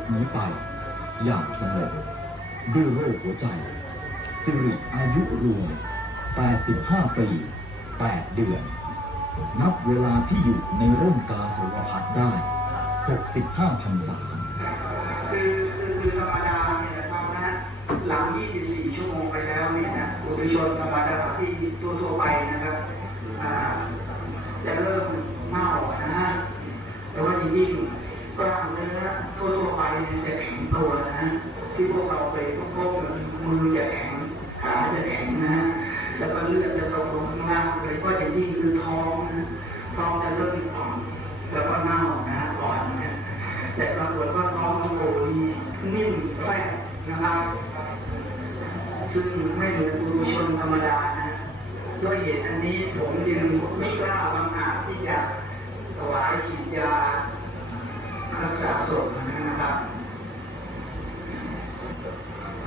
กนี้ไป อย่างสงบด้วยโรคหัวใจ สิริอายุรวม 85 ปี 8 เดือน นับเวลาที่อยู่ในร่มกาสาวพัดได้ 65พรรษาคือคือคือธรรมดาเนี่ยนะครับนะหลัง 24 ชั่วโมงไปแล้วเนี่ยนะปุถุชนธรรมดาที่ตัวทั่วไปนะครับจะเริ่มเน่านะฮะแต่ว่ายิ่งยิ่งกล้ามเนื้อทั่ ไปเนี่ยจะแข็งตัวนะฮะที่พวกเราไปพบๆมือจะแข็งขาจะแข็งนะฮะแล้วก็เลือดจะตกลงข้างล่างเลยก็อย่างยิ่งคือท้องนะท้องจะเริ่มอ่อนแล้วก็เน่านะอ่อนนะแต่ปรากฏว่าท้องน้องโอนี่นิ่มแฝงนะครับซึ่งไม่เหมือนปุถุชนธรรมดานะด้วยเหตุอันนี้ผมจึงไม่กล้าบังอาจที่จะถวายฉีดยารักษาศพนะ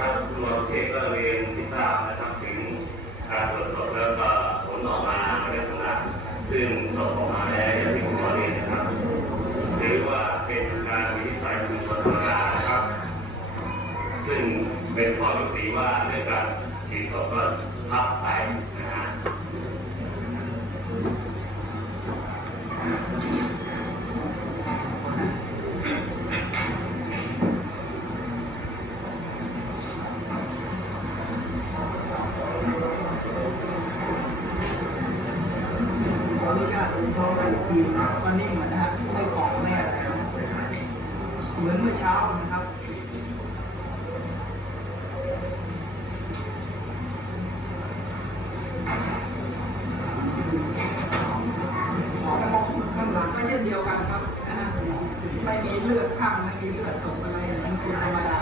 ครับครับคุณหมอเชษก็เรียนที่ทราบนะครับถึงการตรวจสอบแล้วก็ผลออกมาในลักษณะซึ่งสอบออกมาแล้วอย่างที่คุณหมเรียนนะครับถือว่าเป็นการวิจัยชุมชนธรรมดานะครับ ซึ่งเป็นข้อยุติว่าเรื่องการฉีดศพก็พับไปนะฮะ ขออนุญาตผมท้องกันอีกทีนะวันนี้เหมือนนะฮะไม่กล่องไม่อะไรนะเหมือนเมื่อเช้านะครับหมอมองข้างหลังก็เช่นเดียวกันครับนะฮะไม่มีเลือดข้างไม่มีเลือดส่งอะไรมันคือธรรมดา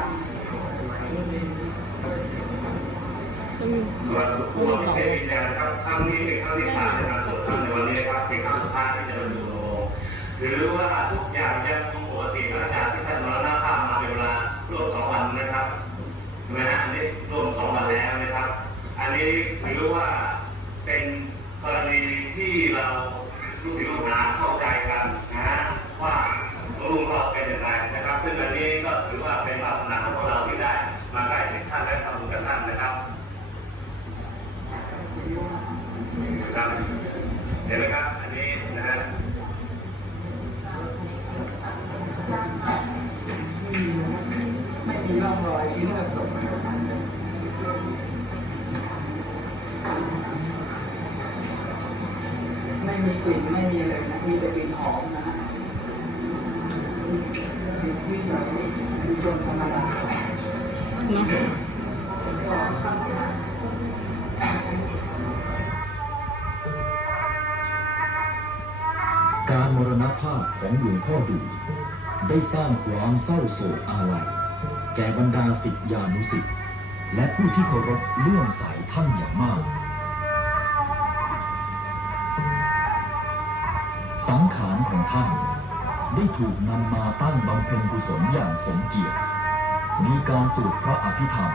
ส่วนคุณหมอเชษยืนยันนะครับครั้งนี้เป็นครั้งที่สาม ถือว่าทุกอย่างยังคงปกติหลังจากที่ท่านมรณภาพมาเป็นเวลาร่วมสองวันนะครับนะฮะอันนี้รวมสองวันแล้วนะครับ อันนี้ถือว่าเป็นกรณีที่เราลูกศิษย์ลูกหาเข้าใจกันนะฮะว่าลุงเราเป็นอย่างไรนะครับ ซึ่งอันนี้ก็ถือว่าเป็นวาสนาของพวกเราที่ได้ มาใกล้ชิดท่านและทำบุญกับท่านนะครับครับเห็นไหมครับ มีร่องรอยที่เลือดส่งไม่มีกลิ่นไม่มีอะไรนะ มีแต่กลิ่นหอมนะฮะวิสัยชุมชนธรรมดาการมรณภาพของหลวงพ่อดูได้สร้างความเศร้าโศกอาลัย ก่บรรดาศิษยานุศิษย์และผู้ที่เคารพเลื่อมใสท่านอย่างมาก สังขารของท่านได้ถูกนำมาตั้งบำเพ็ญกุศลอย่างสมเกียรติ มีการสวดพระอภิธรรม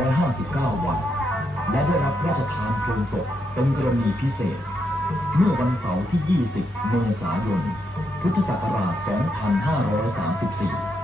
459 วัน และได้รับระราชทานเพลิงศพเป็นกรณีพิเศษ เมื่อวันเสาร์ที่ 20 เมษายน พุทธศักราช 2534